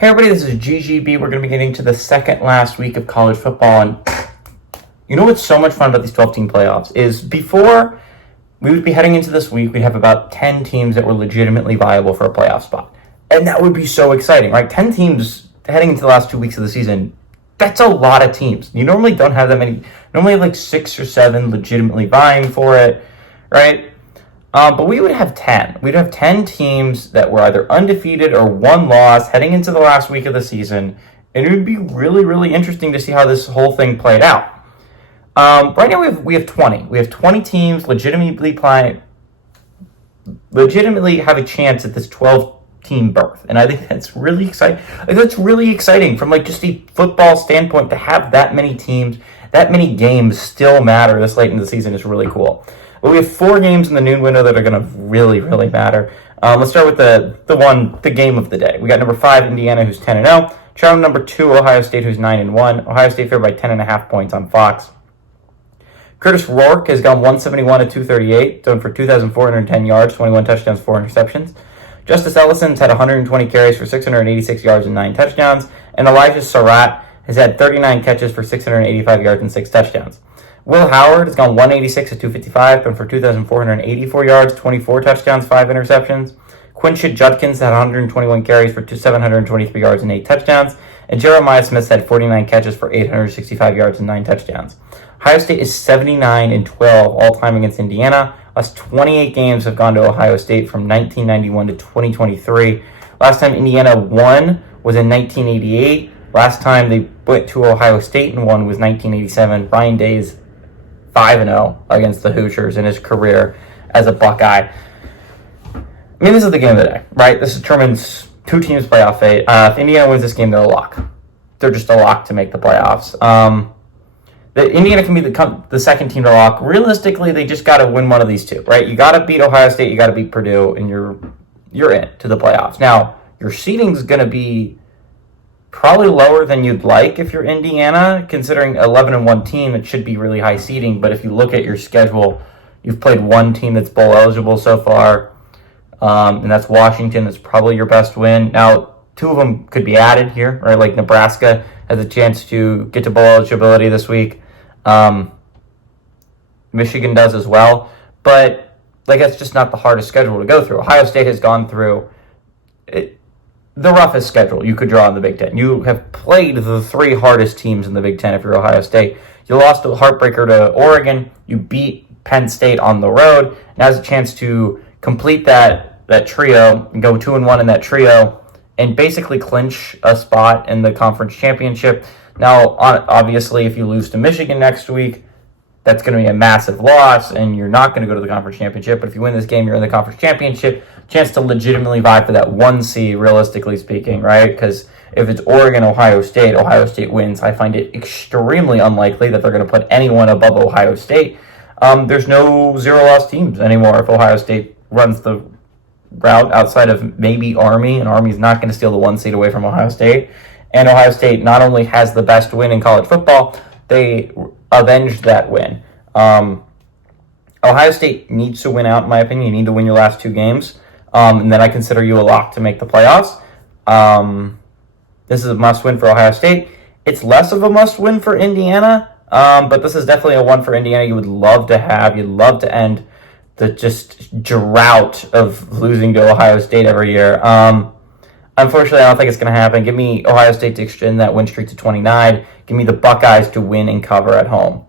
Hey everybody, this is GGB. We're going to be getting to the second last week of college football, and you know what's so much fun about these 12-team playoffs is before we would be heading into this week, we'd have about 10 teams that were legitimately viable for a playoff spot, and that would be so exciting, right? 10 teams heading into the last 2 weeks of the season, that's a lot of teams. You normally don't have that many. Normally have like 6 or 7 legitimately vying for it, right? But we would have 10. We'd have 10 teams that were either undefeated or one loss heading into the last week of the season. And it would be really, really interesting to see how this whole thing played out. Right now we have 20. We have 20 teams legitimately have a chance at this 12-team berth. And I think that's really exciting. That's really exciting from like just a football standpoint to have that many teams, that many games still matter this late in the season is really cool. Well, we have 4 games in the noon window that are going to really, really matter. Let's start with the game of the day. We got number 5, Indiana, who's 10-0. Traveling number 2, Ohio State, who's 9-1. Ohio State favored by 10.5 points on Fox. Curtis Rourke has gone 171 to 238, thrown for 2,410 yards, 21 touchdowns, 4 interceptions. Justice Ellison's had 120 carries for 686 yards and 9 touchdowns. And Elijah Surratt has had 39 catches for 685 yards and 6 touchdowns. Will Howard has gone 186 to 255, thrown for 2,484 yards, 24 touchdowns, 5 interceptions. Quinshon Judkins had 121 carries for 723 yards and 8 touchdowns. And Jeremiah Smith had 49 catches for 865 yards and 9 touchdowns. Ohio State is 79-12 all-time against Indiana. Last 28 games have gone to Ohio State from 1991 to 2023. Last time Indiana won was in 1988. Last time they went to Ohio State and won was 1987. Ryan Day's 5-0 against the Hoosiers in his career as a Buckeye. I mean, this is the game of the day, right? This determines 2 teams' playoff fate. If Indiana wins this game, they're a lock. They're just a lock to make the playoffs. Indiana can be the second team to lock. Realistically, they just got to win one of these 2, right? You got to beat Ohio State, you got to beat Purdue, and you're in to the playoffs. Now, your seeding is going to be probably lower than you'd like if you're Indiana, considering 11-1 team, it should be really high seeding. But if you look at your schedule, you've played 1 team that's bowl eligible so far, and that's Washington. That's probably your best win. Now, 2 of them could be added here, right? Like Nebraska has a chance to get to bowl eligibility this week. Michigan does as well. But like that's just not the hardest schedule to go through. Ohio State has gone through the roughest schedule you could draw in the Big Ten. You have played the 3 hardest teams in the Big Ten if you're Ohio State. You lost a heartbreaker to Oregon. You beat Penn State on the road. Now has a chance to complete that trio and go 2-1 in that trio and basically clinch a spot in the conference championship. Now, obviously, if you lose to Michigan next week, that's going to be a massive loss, and you're not going to go to the conference championship. But if you win this game, you're in the conference championship. Chance to legitimately vie for that 1 seed, realistically speaking, right? Because if it's Oregon, Ohio State wins. I find it extremely unlikely that they're going to put anyone above Ohio State. There's no 0-loss teams anymore if Ohio State runs the route outside of maybe Army, and Army's not going to steal the 1 seed away from Ohio State. And Ohio State not only has the best win in college football, they avenged that win. Ohio State needs to win out, in my opinion. You need to win your last 2 games. And then I consider you a lock to make the playoffs. This is a must-win for Ohio State. It's less of a must-win for Indiana, but this is definitely a one for Indiana you would love to have. You'd love to end the just drought of losing to Ohio State every year. Unfortunately, I don't think it's going to happen. Give me Ohio State to extend that win streak to 29. Give me the Buckeyes to win and cover at home.